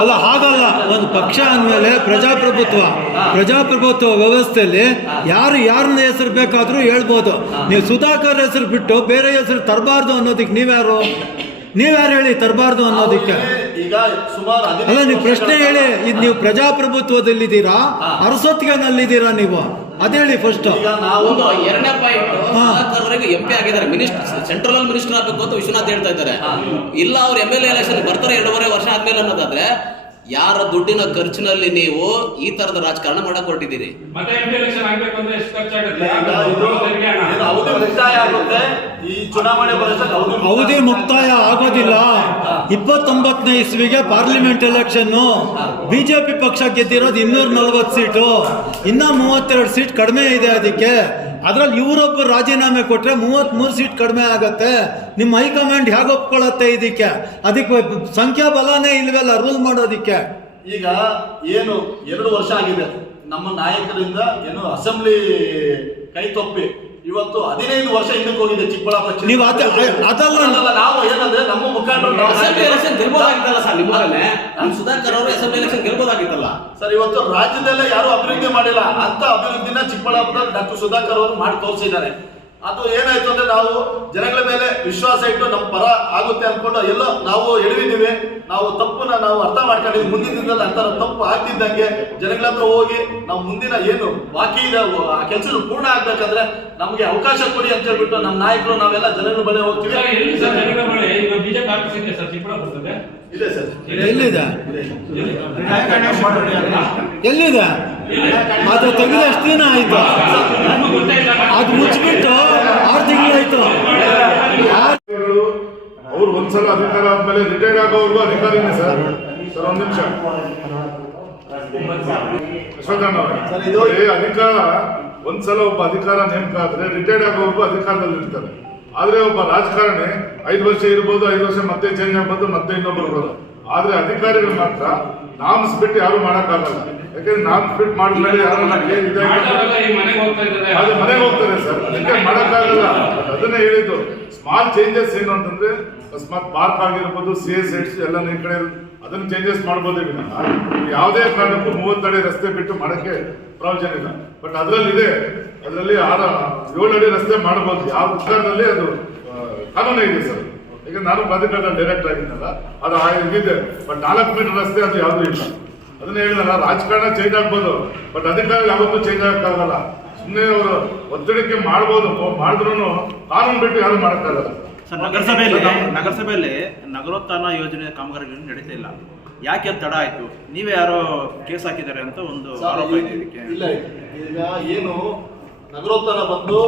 ಅಲ್ಲ ಹಾಗಲ್ಲ. ಒಂದು ಪಕ್ಷ ಅಂದಮೇಲೆ ಪ್ರಜಾಪ್ರಭುತ್ವ. ಪ್ರಜಾಪ್ರಭುತ್ವ ವ್ಯವಸ್ಥೆಯಲ್ಲಿ ಯಾರು ಯಾರನ್ನ ಹೆಸರು ಬೇಕಾದ್ರೂ ಹೇಳ್ಬೋದು. ನೀವು ಸುಧಾಕರ್ ಹೆಸರು ಬಿಟ್ಟು ಬೇರೆ ಹೆಸರು ತರಬಾರ್ದು ಅನ್ನೋದಕ್ಕೆ ನೀವ್ಯಾರು? ನೀವ್ಯಾರು ಹೇಳಿ ತರಬಾರ್ದು ಅನ್ನೋದಕ್ಕೆ? ಅಲ್ಲ ನೀವು ಪ್ರಶ್ನೆ ಹೇಳಿ ಇದು ನೀವು ಪ್ರಜಾಪ್ರಭುತ್ವದಲ್ಲಿದ್ದೀರಾ? ಅರಸೊತ್ತಿಗೆನಲ್ಲಿದ್ದೀರಾ ನೀವು? ಅದೇಳಿ ಫಸ್ಟ್ ಒಂದು ಎರಡನೇ ಪಾಯಿಂಟ್ ಎಂ ಪಿ ಆಗಿದ್ದಾರೆ. ಮಿನಿಸ್ಟರ್ ಸೆಂಟ್ರಲ್ ಅಲ್ಲಿ ಮಿನಿಸ್ಟರ್ ಆಗಬೇಕು ಅಂತ ವಿಶ್ವನಾಥ್ ಹೇಳ್ತಾ ಇದ್ದಾರೆ. ಇಲ್ಲ ಅವ್ರು ಎಂ ಎಲ್ ಎಲೆಕ್ಷನ್ ಬರ್ತಾರೆ ಎರಡೂವರೆ ವರ್ಷ ಆದ್ಮೇಲೆ ಅನ್ನೋದಾದ್ರೆ ಯಾರ ದುಡ್ಡಿನ ಖರ್ಚಿನಲ್ಲಿ ನೀವು ಈ ತರದ ರಾಜಕಾರಣ ಮಾಡಕ್ ಹೊರಟಿದ್ದೀರಿ ಚುನಾವಣೆ ಅವಧಿ ಮುಕ್ತಾಯ ಆಗೋದಿಲ್ಲ. ಇಪ್ಪತ್ತೊಂಬತ್ತನೇ ಇಸ್ವಿಗೆ ಪಾರ್ಲಿಮೆಂಟ್ ಎಲೆಕ್ಷನ್ ಬಿಜೆಪಿ ಪಕ್ಷ ಗೆದ್ದಿರೋದು ಇನ್ನೂರ ನಲ್ವತ್ತು ಸೀಟು. ಇನ್ನ ಮೂವತ್ತೆರಡು ಸೀಟ್ ಕಡಿಮೆ ಇದೆ ಅದಕ್ಕೆ. ಅದ್ರಲ್ಲಿ ಇವರೊಬ್ಬರು ರಾಜೀನಾಮೆ ಕೊಟ್ರೆ ಮೂವತ್ಮೂರು ಸೀಟ್ ಕಡಿಮೆ ಆಗತ್ತೆ. ನಿಮ್ಮ ಹೈಕಮಾಂಡ್ ಹೇಗೆ ಒಪ್ಕೊಳ್ಳತ್ತೆ ಇದಕ್ಕೆ? ಅದಕ್ಕೆ ಸಂಖ್ಯಾ ಬಲನೇ ಇಲ್ವಲ್ಲ ರೂಲ್ ಮಾಡೋದಿಕ್ಕೆ? ಈಗ ಏನು ಎರಡು ವರ್ಷ ಆಗಿದೆ. ನಮ್ಮ ನಾಯಕರಿಂದ ಏನು ಅಸೆಂಬ್ಲಿ ಕೈ ತಪ್ಪಿ ಇವತ್ತು ಹದಿನೈದು ವರ್ಷ ಹಿಂದಕ್ಕೆ ಹೋಗಿದೆ ಚಿಕ್ಕಬಳ್ಳಾಪುರ. ನೀವು ಅದ- ಅದಲ್ಲ- ನಾವು ಏನಂದ್ರೆ ನಮ್ಮ ಮುಖಂಡರು ಅಸೆಂಬ್ಲಿ ಎಲೆಕ್ಷನ್ ಗೆಲ್ಬೋದಾಗಿತ್ತಲ್ಲ ಸರ್ ನಿಮ್ಮಲ್ಲೇ? ನಮ್ಮ ಸುಧಾಕರ್ ಅವರು ಅಸೆಂಬ್ಲಿ ಎಲೆಕ್ಷನ್ ಗೆಲ್ಬೋದಾಗಿತ್ತಲ್ಲ? ಸರ್ ಇವತ್ತು ರಾಜ್ಯದಲ್ಲೇ ಯಾರು ಅಭಿವೃದ್ಧಿ ಮಾಡಿಲ್ಲ. ಅಂತ ಅಭಿವೃದ್ಧಿನ ಚಿಕ್ಕಬಳ್ಳಾಪುರದಲ್ಲಿ ಡಾಕ್ಟರ್ ಸುಧಾಕರ್ ಅವರು ಮಾಡಿ ತೋರಿಸಿದ್ದಾರೆ. ಅದು ಏನಾಯ್ತು ಅಂದ್ರೆ ನಾವು ಜನಗಳ ಮೇಲೆ ವಿಶ್ವಾಸ ಇಟ್ಟು ನಮ್ಮ ಪರ ಆಗುತ್ತೆ ಅನ್ಕೊಂಡು ಎಲ್ಲೋ ನಾವು ಎಳಿದಿದ್ದೀವಿ. ನಾವು ತಪ್ಪನ್ನ ನಾವು ಅರ್ಥ ಮಾಡ್ಕೊಂಡಿದ್ವಿ ಮುಂದಿನ ದಿನದಲ್ಲಿ ಅಂತ ತಪ್ಪು ಆಗ್ತಿದ್ದಂಗೆ ಜನಗಳ ಹತ್ರ ಹೋಗಿ ನಾವು ಮುಂದಿನ ಏನು ಬಾಕಿ ಇದೆ ಅವು ಆ ಕೆಲಸ ಪೂರ್ಣ ಆಗ್ಬೇಕಂದ್ರೆ ನಮ್ಗೆ ಅವಕಾಶ ಕೊಡಿ ಅಂತ ಹೇಳ್ಬಿಟ್ಟು ನಮ್ಮ ನಾಯಕರು ನಾವೆಲ್ಲ ಜನಗಳ ಬಳಿ ಹೋಗ್ತೀವಿ. ಸರ್, ಇದೆ ಎಲ್ಲಿದೆ? ಎಲ್ಲಿದೆ? ಅದು ತೆಗೆದು ಎಷ್ಟು ದಿನ ಆಯ್ತು ಅದು ಮುಚ್ಚಿಬಿಟ್ಟು ಆರು ತಿಂಗಳಾಯ್ತು ಅಧಿಕಾರಿಗಳು ಒಂದ್ಸಲ ಅಧಿಕಾರ ಆದ್ಮೇಲೆ ರಿಟೈರ್ಡ್ ಆಗೋರ್ಗೂ ಅಧಿಕಾರ ಇದೆ ಸರ್. ಸರ್ ಒಂದ್ ನಿಮಿಷ. ಸರ್, ಅಧಿಕಾರ ಒಂದ್ಸಲ ಒಬ್ಬ ಅಧಿಕಾರ ನೇಮಕ ಆದ್ರೆ ರಿಟೈರ್ಡ್ ಆಗೋವರೆಗೂ ಅಧಿಕಾರದಲ್ಲಿ ಇರ್ತಾರೆ. ಆದ್ರೆ ಒಬ್ಬ ರಾಜಕಾರಣಿ ಐದು ವರ್ಷ ಇರ್ಬೋದು ಐದು ವರ್ಷ ಮತ್ತೆ ಚೇಂಜ್ ಆಗ್ಬೋದು ಮತ್ತೆ ಇನ್ನೊಬ್ಬರು ಬರ್ಬೋದು ಆದ್ರೆ ಅಧಿಕಾರಿಗಳು ಮಾತ್ರ ನಾಮಿಸ್ಬಿಟ್ಟು ಯಾರು ಮಾಡಕ್ಕಾಗಲ್ಲ. ಯಾಕಂದ್ರೆ ನಾನ್ ಫಿಟ್ ಮಾಡಿದ್ಮೇಲೆ ಯಾರು ಅದು ಮನೆಗೆ ಹೋಗ್ತಾರೆ ಸರ್. ಅದಕ್ಕೆ ಮಾಡಕ್ಕಾಗಲ್ಲ. ಅದನ್ನೇ ಹೇಳಿದ್ದು ಸ್ಮಾಲ್ ಚೇಂಜಸ್ ಏನು ಅಂತಂದ್ರೆ ಅಕಸ್ಮಾತ್ ಪಾರ್ಕ್ ಆಗಿರ್ಬೋದು ಸಿ ಎಸ್ ಎಡ್ಸ್ ಎಲ್ಲ ಈ ಕಡೆ ಅದನ್ನ ಚೇಂಜಸ್ ಮಾಡ್ಬೋದು ವಿನಃ. ಯಾವುದೇ ಕಾರಣಕ್ಕೂ ಮೂವತ್ತಡಿ ರಸ್ತೆ ಬಿಟ್ಟು ಮಾಡಕ್ಕೆ ಪ್ರಯೋಜನ ಇಲ್ಲ. ಬಟ್ ಅದರಲ್ಲಿ ಇದೆ ಅದರಲ್ಲಿ ಆರ ಏಳು ಅಡಿ ರಸ್ತೆ ಮಾಡಬಹುದು ಯಾವ ಉತ್ತರದಲ್ಲಿ ಅದು ಕಾನೂನು ಇದೆ ಸರ್. ಈಗ ನಾನು ಬದುಕಲ್ಲ ಡೈರೆಕ್ಟ್ ಆಗಿದ್ದಲ್ಲ ಅದು ಆ ಇದಿದೆ ಬಟ್ ನಾಲ್ಕು ಮೀಟರ್ ರಸ್ತೆ ಅದು ಯಾವುದೂ ಇಲ್ಲ. ಅದನ್ನ ಹೇಳಿದಾರ ರಾಜಕಾರಣ ಚೇಂಜ್ ಆಗ್ಬೋದು. ಬಟ್ ಅಧಿಕಾರ ಯಾವತ್ತೂ ಚೇಂಜ್ ಆಗಕ್ಕಾಗಲ್ಲ ಸುಮ್ಮನೆ ಅವರು ಒತ್ತಡಕ್ಕೆ ಮಾಡ್ಬೋದು ಮಾಡಿದ್ರು ಕಾನೂನು ಬಿಟ್ಟು ಯಾರು ಮಾಡಕ್ಕಾಗಲ್ಲ ಸರ್ ನಗರಸಭೆಯಲ್ಲಿ ನಗರಸಭೆಯಲ್ಲಿ ನಗರೋತ್ಥಾನ ಯೋಜನೆ ಕಾಮಗಾರಿಗಳು ನಡೀತಾ ಇಲ್ಲ. ಯಾಕೆ ತಡ ಆಯ್ತು? ನೀವೇ ಯಾರೋ ಕೇಸ್ ಹಾಕಿದ್ದಾರೆ ಅಂತ ಒಂದು ಆರೋಪ ಇದೆ ಇದಕ್ಕೆ. ಇಲ್ಲ ಈಗ ಏನು ನಗರೋತ್ಥಾನ ಬಂದು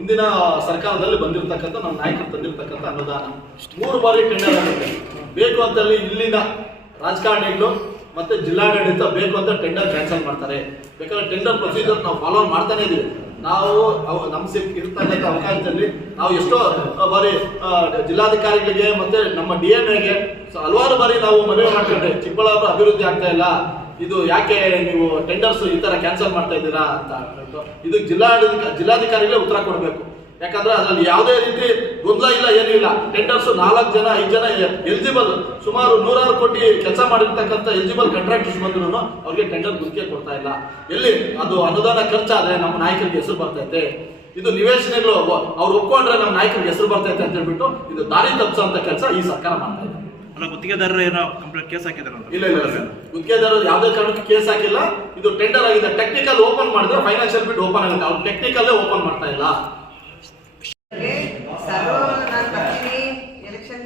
ಇಂದಿನ ಸರ್ಕಾರದಲ್ಲಿ ಬಂದಿರತಕ್ಕಂಥ ನಮ್ಮ ನಾಯಕರು ತಂದಿರತಕ್ಕಂಥ ಅನುದಾನ. ಮೂರು ಬಾರಿ ಟೆಂಡರ್ ಆಗುತ್ತೆ. ಬೇಕು ಅಂತಲ್ಲಿ ಇಲ್ಲಿನ ರಾಜಕಾರಣಿಗಳು ಮತ್ತೆ ಜಿಲ್ಲಾಡಳಿತ ಬೇಕು ಅಂತ ಟೆಂಡರ್ ಕ್ಯಾನ್ಸಲ್ ಮಾಡ್ತಾರೆ. ಬೇಕಾದ್ರೆ ಟೆಂಡರ್ ಪ್ರೊಸೀಜರ್ ನಾವು ಫಾಲೋ ಮಾಡ್ತಾನೆ ಇದೀವಿ. ನಾವು ನಮ್ಮ ನಮ್ ಸಿಕ್ ಇರ್ತಕ್ಕಂಥ ಅವಕಾಶದಲ್ಲಿ ನಾವು ಎಷ್ಟೋ ಬಾರಿ ಜಿಲ್ಲಾಧಿಕಾರಿಗಳಿಗೆ ಮತ್ತೆ ನಮ್ಮ ಡಿ ಎಂ ಎಗೆ ಹಲವಾರು ಬಾರಿ ನಾವು ಮನವಿ ಮಾಡ್ಕೊಂಡ್ರೆ ಚಿಕ್ಕಬಳ್ಳಾಪುರ ಅಭಿವೃದ್ಧಿ ಆಗ್ತಾ ಇಲ್ಲ. ಇದು ಯಾಕೆ ನೀವು ಟೆಂಡರ್ಸ್ ಈ ತರ ಕ್ಯಾನ್ಸಲ್ ಮಾಡ್ತಾ ಇದ್ದೀರಾ ಅಂತ ಇದು ಜಿಲ್ಲಾಡಳಿತ, ಜಿಲ್ಲಾಧಿಕಾರಿಗಳೇ ಉತ್ತರ ಕೊಡಬೇಕು. ಯಾಕಂದ್ರೆ ಅದರಲ್ಲಿ ಯಾವುದೇ ರೀತಿ ಗೊಂದಲ ಇಲ್ಲ ಏನೂ ಇಲ್ಲ. ಟೆಂಡರ್ಸ್ ನಾಲ್ಕು ಜನ ಐದು ಜನ ಎಲಿಜಿಬಲ್ ಸುಮಾರು ನೂರಾರು ಕೋಟಿ ಕೆಲಸ ಮಾಡಿರ್ತಕ್ಕಂಥ ಎಲಿಜಿಬಲ್ ಕಾಂಟ್ರಾಕ್ಟರ್ಸ್ ಬಂದ್ರು ಅವ್ರಿಗೆ ಟೆಂಡರ್ ಗುತ್ತಿಗೆ ಕೊಡ್ತಾ ಇಲ್ಲ. ಎಲ್ಲಿ? ಅದು ಅನುದಾನ ಖರ್ಚಾದ್ರೆ ನಮ್ಮ ನಾಯಕರಿಗೆ ಹೆಸರು ಬರ್ತೈತೆ ಇದು ನಿವೇಶನಗಳು ಅವ್ರು ಒಪ್ಕೊಂಡ್ರೆ ನಮ್ಮ ನಾಯಕರಿಗೆ ಹೆಸರು ಬರ್ತೈತೆ ಅಂತ ಹೇಳ್ಬಿಟ್ಟು ಇದು ದಾರಿ ತಪ್ಪಿಸೋ ಕೆಲಸ ಈ ಸರ್ಕಾರ ಮಾಡ್ತಾ ಇದೆ. ಅಲ್ಲ ಗುತ್ತಿಗೆದಾರರು ಏನೋ ಕಂಪ್ಲೇಂಟ್ ಕೇಸ್ ಹಾಕಿದಾರೆ ಇಲ್ಲ ಇಲ್ಲ ಸರ್ ಗುತ್ತಿಗೆದಾರರು ಯಾವುದೇ ಕಾರಣಕ್ಕೂ ಕೇಸ್ ಹಾಕಿಲ್ಲ. ಇದು ಟೆಂಡರ್ ಆಗಿದೆ. ಟೆಕ್ನಿಕಲ್ ಓಪನ್ ಮಾಡಿದ್ರೆ ಫೈನಾನ್ಷಿಯಲ್ ಬಿಟ್ ಓಪನ್ ಆಗುತ್ತೆ. ಅವ್ರು ಟೆಕ್ನಿಕಲ್ಲೇ ಓಪನ್ ಮಾಡ್ತಾ ಇಲ್ಲ ಸರ್ವ ನಾನು ಬರ್ತೀನಿ ಎಲೆಕ್ಷನ್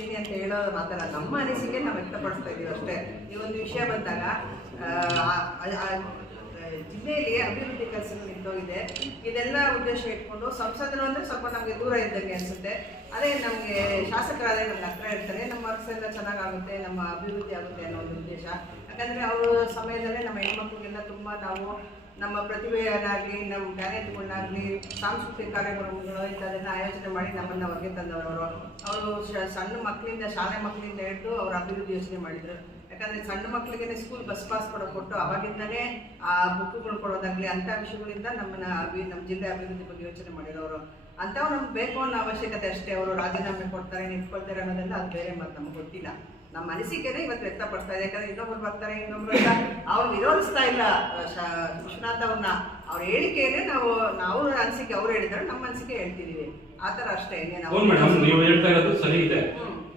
ನಿಂತ್ಕೊಳ್ತಿದ್ದೀನಿ ಅಂತ ಹೇಳೋ ಮಾತಲ್ಲ ನಮ್ಮ ಅನಿಸಿಕೆ ನಾವು ವ್ಯಕ್ತಪಡಿಸ್ತಾ ಇದೀವಿ ಅಷ್ಟೇ. ಈ ಒಂದು ವಿಷಯ ಬಂದಾಗ ಜಿಲ್ಲೆಯಲ್ಲಿ ಅಭಿವೃದ್ಧಿ ಕೆಲಸಗಳು ನಿಂತೋಗಿದೆ. ಇದೆಲ್ಲ ಉದ್ದೇಶ ಇಟ್ಕೊಂಡು ಸಂಸದರು ಅಂದ್ರೆ ಸ್ವಲ್ಪ ನಮಗೆ ದೂರ ಇದ್ದಂಗೆ ಅನ್ಸುತ್ತೆ. ಅದೇ ನಮಗೆ ಶಾಸಕರಾದ್ರೆ ನಮ್ಗೆ ಹತ್ರ ಇರ್ತಾರೆ. ನಮ್ಮ ವರ್ಕ್ಸ್ ಎಲ್ಲ ಚೆನ್ನಾಗಾಗುತ್ತೆ, ನಮ್ಮ ಅಭಿವೃದ್ಧಿ ಆಗುತ್ತೆ ಅನ್ನೋ ಒಂದು ಉದ್ದೇಶ. ಯಾಕಂದ್ರೆ ಅವ್ರ ಸಮಯದಲ್ಲೇ ನಮ್ಮ ಹೆಣ್ಮಕ್ಳಿಗೆಲ್ಲ ತುಂಬಾ ನಾವು ನಮ್ಮ ಪ್ರತಿಭೆಯನ್ನಾಗಲಿ ನಮ್ಮ ಟ್ಯಾಲೆಂಟ್ಗಳನ್ನಾಗಲಿ ಸಾಂಸ್ಕೃತಿಕ ಕಾರ್ಯಕ್ರಮಗಳು ಇಂಥದನ್ನು ಆಯೋಜನೆ ಮಾಡಿ ನಮ್ಮನ್ನು ಹೊರಗೆ ತಂದವರು ಅವರು ಸಣ್ಣ ಮಕ್ಕಳಿಂದ ಶಾಲೆ ಮಕ್ಕಳಿಂದ ಹಿಡಿದು ಅವ್ರ ಅಭಿವೃದ್ಧಿ ಯೋಚನೆ ಮಾಡಿದ್ರು. ಯಾಕಂದರೆ ಸಣ್ಣ ಮಕ್ಕಳಿಗೆ ಸ್ಕೂಲ್ ಬಸ್ ಪಾಸ್ ಕೊಡೋ ಕೊಟ್ಟು ಅವಾಗಿಂದನೇ ಆ ಬುಕ್ಗಳು ಕೊಡೋದಾಗಲಿ, ಅಂಥ ವಿಷಯಗಳಿಂದ ನಮ್ಮನ್ನು ಅಭಿ, ನಮ್ಮ ಜಿಲ್ಲೆ ಅಭಿವೃದ್ಧಿ ಬಗ್ಗೆ ಯೋಚನೆ ಮಾಡಿರೋರು. ಅಂಥವು ನಮ್ಗೆ ಬೇಕು ಅನ್ನೋ ಅವಶ್ಯಕತೆ ಅಷ್ಟೇ. ಅವರು ರಾಜೀನಾಮೆ ಕೊಡ್ತಾರೆ, ನಿಂತ್ಕೊಳ್ತಾರೆ ಅನ್ನೋದೆಲ್ಲ ಅದು ಬೇರೆ ಮಾತು, ನಮ್ಗೆ ಗೊತ್ತಿಲ್ಲ. ನಮ್ಮ ಅನಿಸಿಕೆನೇ ಇವತ್ತು ವ್ಯಕ್ತಪಡಿಸ್ತಾ ಇದೆ. ಯಾಕಂದ್ರೆ ಇನ್ನೊಬ್ರು ಬರ್ತಾರೆ ಇನ್ನೊಬ್ರು ಅವ್ರು ವಿರೋಧಿಸ್ತಾ ಇಲ್ಲ. ವಿಶ್ವನಾಥ್ ಅವ್ರನ್ನ ಅವ್ರ ಹೇಳಿಕೆನೆ ನಾವು ನಾವು ಅನಿಸಿಕೆ ಅವ್ರು ಹೇಳಿದಾರೆ ನಮ್ಮ ಅನಿಸಿಕೆ ಹೇಳ್ತಿದೀವಿ. ಆತರ ಅಷ್ಟೇ ಮೇಡಮ್ ನೀವು ಹೇಳ್ತಾ ಇರೋದು ಸರಿ ಇದೆ.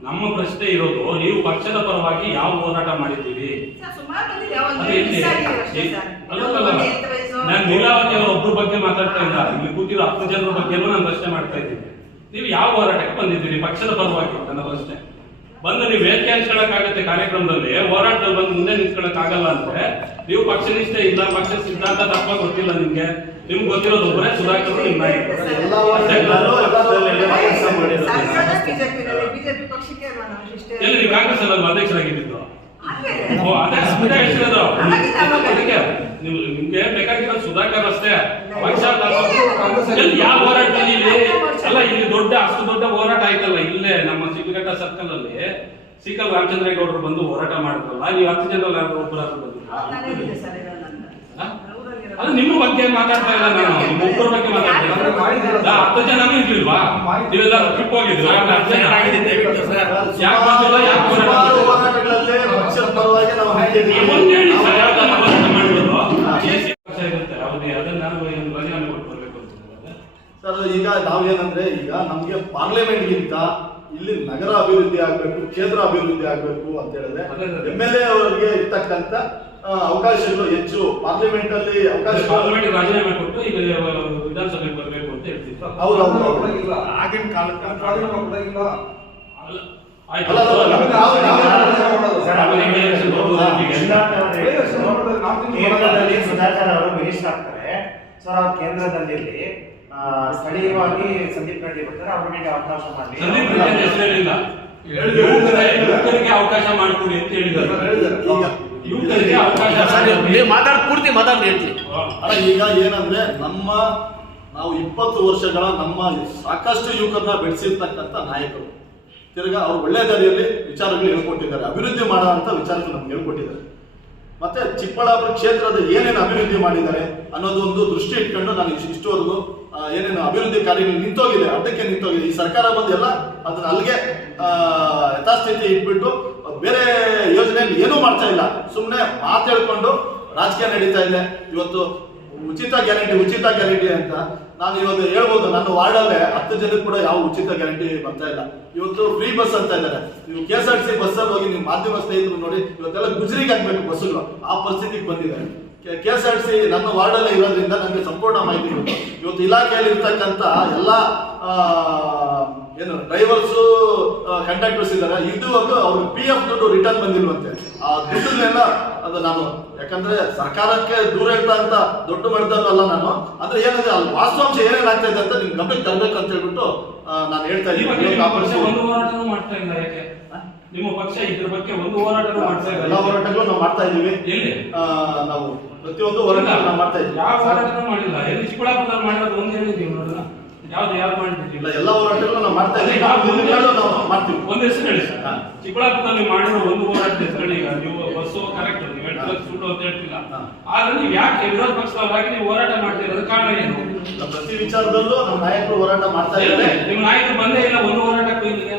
ನಮ್ಮ ಪ್ರಶ್ನೆ ಇರೋದು ನೀವು ಪಕ್ಷದ ಪರವಾಗಿ ಯಾವ ಹೋರಾಟ ವೈಸು, ನಾನು ಲೀಲಾವತಿ ಅವರ ಒಬ್ಬರ ಬಗ್ಗೆ ಮಾತಾಡ್ತಾ ಇಲ್ಲ. ಇಲ್ಲಿ ಕೂತಿರೋ ಹತ್ತು ಜನರ ಬಗ್ಗೆನೂ ನಾನು ಪ್ರಶ್ನೆ ಮಾಡ್ತಾ ಇದ್ದೀನಿ. ನೀವು ಯಾವ ಹೋರಾಟಕ್ಕೆ ಬಂದಿದ್ದೀರಿ ಪಕ್ಷದ ಪರವಾಗಿ? ನನ್ನ ಪ್ರಶ್ನೆ. ಬಂದು ನೀವು ವೇದಿಕೆ ಹಂಚ್ಕೊಳಕ್ಕಾಗತ್ತೆ ಕಾರ್ಯಕ್ರಮದಲ್ಲಿ? ಹೋರಾಟದಲ್ಲಿ ಬಂದು ಮುಂದೆ ನಿಂತ್ಕೊಳಕ್ ಆಗಲ್ಲ ಅಂದ್ರೆ ನೀವು ಪಕ್ಷ ನಿಷ್ಠೆ ಇಲ್ಲ ಪಕ್ಷ ಸಿದ್ಧಾಂತ ತಪ್ಪ ಗೊತ್ತಿಲ್ಲ ನಿಮ್ಗೆ. ನಿಮ್ಗೆ ಗೊತ್ತಿರೋದು ಒಬ್ಬರೇ ಸುಧಾಕರ್ ನಿಮ್ಮ ನಾಯಕರು ಎಲ್ಲ ನಾವು ಕಾಂಗ್ರೆಸ್ ಅಲ್ಲ ಅಧ್ಯಕ್ಷರಾಗಿದ್ದು? ಅದೇ ಅದೇ ಹೇಳ್ತಿರೋದು ಅದಕ್ಕೆ ನೀವು ನಿಮ್ಗೆ ಬೇಕಾಗಿರೋ ಸುಧಾಕರ್ ಅಷ್ಟೇ. ಯಾವ ಹೋರಾಟ ಇಲ್ಲಿ ಅಲ್ಲ? ಇಲ್ಲಿ ದೊಡ್ಡ ಅಷ್ಟು ದೊಡ್ಡ ಹೋರಾಟ ಆಯ್ತಲ್ಲ ಇಲ್ಲೇ ನಮ್ಮ ಸಿಗ್ಘಟ್ಟ ಸರ್ಕಲ್ ಅಲ್ಲಿ. ಸಿಕಲ್ ರಾಮಚಂದ್ರೇಗೌಡರು ಬಂದು ಹೋರಾಟ ಮಾಡಿದ್ರಲ್ಲ ನೀವು ಹತ್ತು ಜನರಲ್ಲಿ ಯಾರು ಒಬ್ಬರಾದ್ರು ಬಂದಿಲ್ಲ. ಅಲ್ಲ ನಿಮ್ಮ ಬಗ್ಗೆ ಮಾತಾಡ್ತಾ ಇಲ್ಲ ನಾನು. ನಿಮ್ಮ ಒಬ್ಬರ ಬಗ್ಗೆ ಮಾತಾಡ್ತಾ ಹತ್ತು ಜನನೂ ಇರ್ಲಿಲ್ವಾ? ನೀವೆಲ್ಲ ಟ್ರಿಪ್ ಹೋಗಿದ್ರು ಹತ್ತು ಜನ ಯಾಕೆ ಬಂದಿಲ್ಲ? ಯಾಕೆ ಹೋರಾಟ ಸುಮಾರು ಮಾಡಿಲ್ಲ? ಹೋರಾಟಗಳಲ್ಲಿ ಪಕ್ಷದ ಪರವಾಗಿ ನಾವು ಹಾಕಿದ್ದೀವಿ. ಒಂದ್ ಹೇಳಿ ಸರ್, ಯಾವ್ದನ್ನ ಹೋರಾಟ ಮಾಡಿರೋದು? JC ಪಕ್ಷ ಇರುತ್ತೆ, ಅವ್ರಿಗೆ ಅದನ್ನ ನಾನು ಏನು ರಾಜೀನಾಮೆ ಕೊಟ್ಟು ಬರ್ಬೇಕು ಅಂತ ಸರ್ ಈಗ ನಾವೇನಂದ್ರೆ ಈಗ ನಮ್ಗೆ ಪಾರ್ಲಿಮೆಂಟ್ಗಿಂತ ಇಲ್ಲಿ ನಗರ ಅಭಿವೃದ್ಧಿ ಆಗ್ಬೇಕು ಕ್ಷೇತ್ರ ಅಭಿವೃದ್ಧಿ ಆಗ್ಬೇಕು ಅಂತ ಹೇಳಿದ್ರೆ ಎಂ. ಎಂ ಎಲ್ ಎ ಅವರಿಗೆ ಇರ್ತಕ್ಕಂತ ಆ, ಅವಕಾಶಗಳು ಹೆಚ್ಚು. ಪಾರ್ಲಿಮೆಂಟ್ ಅಲ್ಲಿ ಅವಕಾಶ ಪಾರ್ಲಿಮೆಂಟ್ ರಾಜೀನಾಮೆ ಕೊಟ್ಟು ಈಗ ವಿಧಾನಸಭೆಗೆ ಬರಬೇಕು ಅಂತ ಹೇಳ್ತಿದ್ರು ಹೌದು. ಆಗಿನ ಕಾಲಕ್ಕೆ ಕೇಂದ್ರದಲ್ಲಿ ಸುಧಾಕರ್ ಅವರು ಮಿನಿಸ್ಟರ್ ಆಗ್ತಾರೆ. ಸರ್ ಅವ್ರ ಕೇಂದ್ರದಲ್ಲಿ ಸ್ಥಳೀಯವಾಗಿ ಸಂದೀಪ್ ರೆಡ್ಡಿ ಬರ್ತಾರೆ ಅವರಿಗೆ ಅವಕಾಶ ಮಾಡಿ ಸಂದೀಪ್ ರೆಡ್ಡಿ ಯುವಕರಿಗೆ ಅವಕಾಶ ಮಾಡಿಕೊಡಿ ಅಂತ ಹೇಳಿದ್ದಾರೆ. ಹೇಳಿದ್ರು. ಯುವಕರಿಗೆ ಅವಕಾಶ ನೀವು ಮಾತಾಡ್ ಪೂರ್ತಿ ಮಾತಾಡಿ ಹೇಳ್ತೀನಿ ಅಲ್ಲ ಈಗ ಏನಂದ್ರೆ ನಮ್ಮ ನಾವು ಇಪ್ಪತ್ತು ವರ್ಷಗಳ ನಮ್ಮ ಸಾಕಷ್ಟು ಯುವಕರನ್ನ ಬೆಳೆಸಿರ್ತಕ್ಕಂಥ ನಾಯಕರು. ತಿರ್ಗಾ ಅವ್ರು ಒಳ್ಳೆ ದಾರಿಯಲ್ಲಿ ವಿಚಾರಗಳು ಹೇಳ್ಕೊಟ್ಟಿದ್ದಾರೆ. ಅಭಿವೃದ್ಧಿ ಮಾಡುವಂತ ವಿಚಾರಗಳು ನಮ್ಗೆ ಹೇಳ್ಕೊಟ್ಟಿದ್ದಾರೆ. ಮತ್ತೆ ಚಿಕ್ಕಬಳ್ಳಾಪುರ ಕ್ಷೇತ್ರದ ಏನೇನು ಅಭಿವೃದ್ಧಿ ಮಾಡಿದ್ದಾರೆ ಅನ್ನೋದು ಒಂದು ದೃಷ್ಟಿ ಇಟ್ಕೊಂಡು ನಾನು ಇಷ್ಟವರೆಗೂ ಏನೇನು ಅಭಿವೃದ್ಧಿ ಕಾರ್ಯಗಳು ನಿಂತೋಗಿದೆ ಅದಕ್ಕೆ ನಿಂತೋಗಿದೆ. ಈ ಸರ್ಕಾರ ಬಂದು ಎಲ್ಲ ಅದನ್ನ ಅಲ್ಲಿಗೆ ಯಥಾಸ್ಥಿತಿ ಇಟ್ಬಿಟ್ಟು ಬೇರೆ ಯೋಜನೆಯಲ್ಲಿ ಏನೂ ಮಾಡ್ತಾ ಇಲ್ಲ. ಸುಮ್ಮನೆ ಮಾತು ಹೇಳ್ಕೊಂಡು ರಾಜಕೀಯ ನಡೀತಾ ಇದೆ. ಇವತ್ತು ಉಚಿತ ಗ್ಯಾರಂಟಿ ಉಚಿತ ಗ್ಯಾರಂಟಿ ಅಂತ ನಾನು ಇವತ್ತು ಹೇಳ್ಬೋದು. ನನ್ನ ವಾರ್ಡಲ್ಲೇ ಹತ್ತು ಜನಕ್ಕೆ ಕೂಡ ಯಾವ ಉಚಿತ ಗ್ಯಾರಂಟಿ ಬರ್ತಾ ಇಲ್ಲ. ಇವತ್ತು ಫ್ರೀ ಬಸ್ ಅಂತ ಇದ್ದಾರೆ. ನೀವು ಕೆ ಎಸ್ ಆರ್ ಸಿ ಬಸ್ಸಲ್ಲಿ ಹೋಗಿ ನೀವು ಮಾಧ್ಯಮ ಸ್ನೇಹಿತರು ನೋಡಿ, ಇವತ್ತೆಲ್ಲ ಗುಜರಿಗೆ ಹಾಕ್ಬೇಕು ಬಸ್ಸುಗಳು. ಆ ಪರಿಸ್ಥಿತಿಗೆ ಬಂದಿದ್ದಾರೆ ಕೆ ಎಸ್ ಆರ್ ಸಿ ನನ್ನ ವಾರ್ಡಲ್ಲೇ ಇರೋದ್ರಿಂದ ನನಗೆ ಸಂಪೂರ್ಣ ಮಾಹಿತಿ ಗೊತ್ತು ಇವತ್ತು ಇಲಾಖೆಯಲ್ಲಿ ಇರ್ತಕ್ಕಂತ ಎಲ್ಲ ಏನು ಡ್ರೈವರ್ಸು ಕಂಡಕ್ಟರ್ಸ್ ಇದ್ದಾರೆ. ಇದುವರೆಗೂ ಅವ್ರಿಗೆ ಪಿ ಎಫ್ ದುಡ್ಡು ರಿಟರ್ನ್ ಬಂದಿಲ್ವಂತೆ ಆ ದುಡ್ಡನ್ನೆಲ್ಲ ಅದು ನಾನು. ಯಾಕಂದ್ರೆ ಸರ್ಕಾರಕ್ಕೆ ದೂರ ಇರ್ತಾ ಅಂತ ದೊಡ್ಡ ಮಟ್ಟದಲ್ಲ ನಾನು. ಅಂದ್ರೆ ಏನಂದ್ರೆ ಅಲ್ಲಿ ವಾಸ್ತವಾಂಶ ಏನೇನಾಗ್ತಾ ಇದೆ ಅಂತ ನಿಮ್ ಗಮನಕ್ಕೆ ತರಬೇಕು ಅಂತ ಹೇಳ್ಬಿಟ್ಟು ನಾನು ಹೇಳ್ತಾ ಇದ್ದೀನಿ. ನಿಮ್ಮ ಪಕ್ಷ ಒಂದು ಹೋರಾಟನೂ ಮಾಡ್ತಾ ಇಲ್ಲ ಯಾಕೆ? ನಿಮ್ಮ ಪಕ್ಷ ಇದ್ರ ಬಗ್ಗೆ ಒಂದು ಹೋರಾಟ ಮಾಡ್ತಾ ಎಲ್ಲ ಹೋರಾಟಗಳು ನಾವು ಮಾಡ್ತಾ ಇದೀವಿ ಎಲ್ಲಿ? ನಾವು ಪ್ರತಿಯೊಂದು ಹೋರಾಟ ನಾವು ಮಾಡ್ತಾ ಇದ್ದೀವಿ. ಯಾವ ಹೋರಾಟನೂ ಮಾಡಿಲ್ಲ. ಎಲ್ಲಿ ಚಿಕ್ಕಬಳ್ಳಾಪುರದಲ್ಲಿ ಮಾಡಿರೋದು ಒಂದು ಹೇಳಿದೀವಿ ನೋಡೋಣ ಯಾವ್ದು ಯಾವ್ದು ಇಲ್ಲ ಎಲ್ಲ ಹೋರಾಟಗಳು ನಾವು ಮಾಡ್ತಾ ಮಾಡ್ತೀವಿ. ಒಂದು ಹೆಸರು ಹೇಳಿ ಸರ್. ಚಿಕ್ಕಬಳ್ಳಾಪುರದಲ್ಲಿ ಮಾಡಿರೋ ಒಂದು ಹೋರಾಟದ ಹೆಸರು ಈಗ ನೀವು ಬಸ್ಸು ಕರೆಕ್ಟ್ ನೀವು ಹೇಳ್ತಿಲ್ಲ ಸುಳ್ಳು ಅಂತ ಹೇಳ್ತಿಲ್ಲ. ಆದ್ರೆ ನೀವು ಯಾಕೆ ವಿರೋಧ ಪಕ್ಷದವರಾಗಿ ನೀವು ಹೋರಾಟ ಮಾಡ್ತಿರೋದು ಕಾರಣ ಏನು? ಪ್ರತಿ ವಿಚಾರದಲ್ಲೂ ನಮ್ಮ ನಾಯಕರು ಹೋರಾಟ ಮಾಡ್ತಾ ಇದ್ದಾರೆ. ನಿಮ್ಮ ನಾಯಕರು ಬಂದೇ ಇಲ್ಲ ಒಂದು ಹೋರಾಟಕ್ಕೂ ಇಲ್ಲಿಗೆ